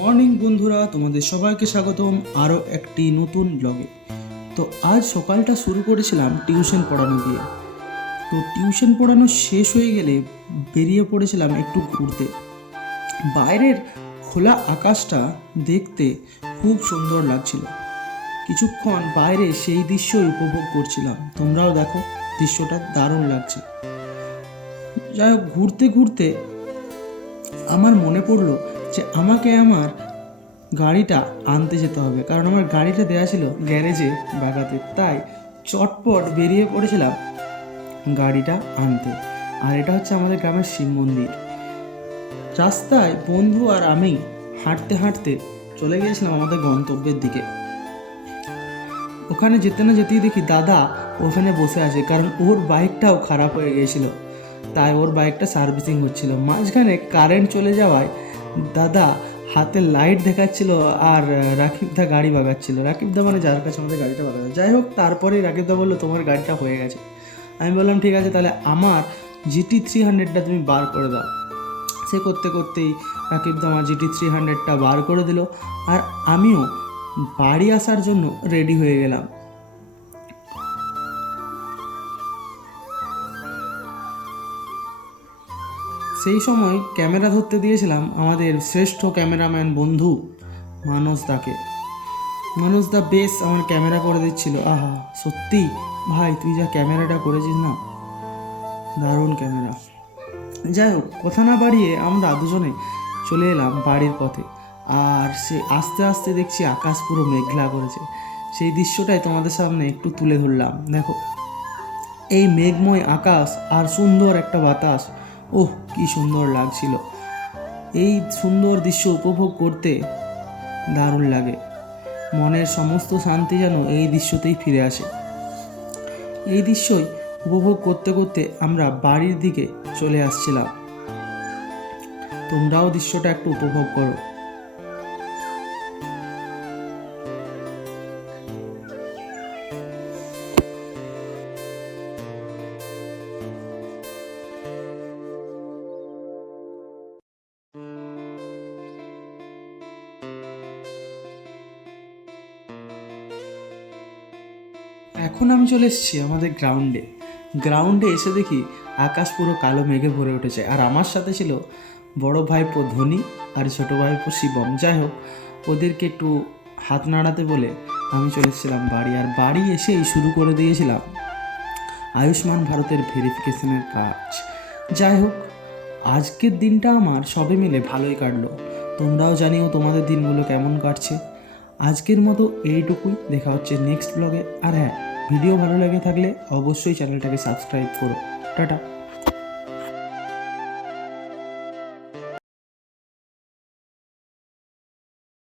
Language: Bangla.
মর্নিং বন্ধুরা, তোমাদের সবাইকে স্বাগতম আরও একটি নতুন ব্লগে। তো আজ সকালটা শুরু করেছিলাম টিউশন পড়ানো দিয়ে। তো টিউশন পড়ানো শেষ হয়ে গেলে বেরিয়ে পড়েছিলাম একটু ঘুরতে। বাইরের খোলা আকাশটা দেখতে খুব সুন্দর লাগছিল। কিছুক্ষণ বাইরে সেই দৃশ্যই উপভোগ করছিলাম। তোমরাও দেখো, দৃশ্যটা দারুণ লাগছে। যাই হোক, ঘুরতে ঘুরতে আমার মনে পড়লো যে আমাকে আমার গাড়িটা আনতে যেতে হবে, কারণ আমার গাড়িটা দেওয়া ছিল গ্যারেজে বাগাতে। তাই চটপট বেরিয়ে পড়েছিলাম গাড়িটা আনতে। আর এটা হচ্ছে আমাদের গ্রামের শিব মন্দির। রাস্তায় বন্ধু আর আমি হাঁটতে হাঁটতে চলে গিয়েছিলাম আমাদের গন্তব্যের দিকে। ওখানে যেতে না যেতেই দেখি দাদা ওখানে বসে আছে, কারণ ওর বাইকটাও খারাপ হয়ে গিয়েছিল। তাই ওর বাইকটা সার্ভিসিং হচ্ছিল। মাঝখানে কারেন্ট চলে যাওয়ায় দাদা হাতে লাইট দেখাচ্ছিল আর রাকিবদা গাড়ি বাগাচ্ছিল। রাকিবদা মানে যার কাছে আমাদের গাড়িটা বাগাতে। যাই হোক, তারপরেই রাকিবদা বললো তোমার গাড়িটা হয়ে গেছে। আমি বললাম ঠিক আছে, তাহলে আমার GT300টা তুমি বার করে দাও। সে করতে করতেই রাকিবদা আমার GT300টা বার করে দিল, আর আমিও বাড়ি আসার জন্য রেডি হয়ে গেলাম। সেই সময় ক্যামেরা ধরতে দিয়েছিলাম আমাদের শ্রেষ্ঠ ক্যামেরাম্যান বন্ধু মানসদাকে। মানসদা বেশ আমার ক্যামেরা করে দিচ্ছিল। আহা, সত্যি ভাই, তুই যা ক্যামেরাটা করেছিস না, দারুণ ক্যামেরা। যাই হোক, কথা না বাড়িয়ে আমরা দুজনে চলে এলাম বাড়ির পথে। আর সে আস্তে আস্তে দেখছি আকাশ পুরো মেঘলা করেছে। সেই দৃশ্যটাই তোমাদের সামনে একটু তুলে ধরলাম। দেখো, এই মেঘময় আকাশ আর সুন্দর একটা বাতাস, ওহ কি সুন্দর লাগছিল। এই সুন্দর দৃশ্য উপভোগ করতে দারুণ লাগে। মনের সমস্ত শান্তি যেন এই দৃশ্যতেই ফিরে আসে। এই দৃশ্যই উপভোগ করতে করতে আমরা বাড়ির দিকে চলে আসছিলাম। তোমরাও দৃশ্যটা একটু উপভোগ করো। এখন আমি চলে এসেছি আমাদের গ্রাউন্ডে এসে দেখি আকাশ পুরো কালো মেঘে ভরে উঠেছে। আর আমার সাথে ছিল বড় ভাইপো ধনী আর ছোটো ভাইপো শিবম। যাই হোক, ওদেরকে একটু হাত নাড়াতে বলে আমি চলে এসেছিলাম বাড়ি। আর বাড়ি এসেই শুরু করে দিয়েছিলাম আয়ুষ্মান ভারতের ভেরিফিকেশনের কাজ। যাই হোক, আজকের দিনটা আমার সবে মিলে ভালোই কাটলো। তোমরাও জানিও তোমাদের দিনগুলো কেমন কাটছে। আজকের মতো এইটুকুই, দেখা হচ্ছে নেক্সট ব্লগে। আর হ্যাঁ, ভিডিও ভালো লেগে থাকলে অবশ্যই চ্যানেলটাকে সাবস্ক্রাইব করো। টাটা।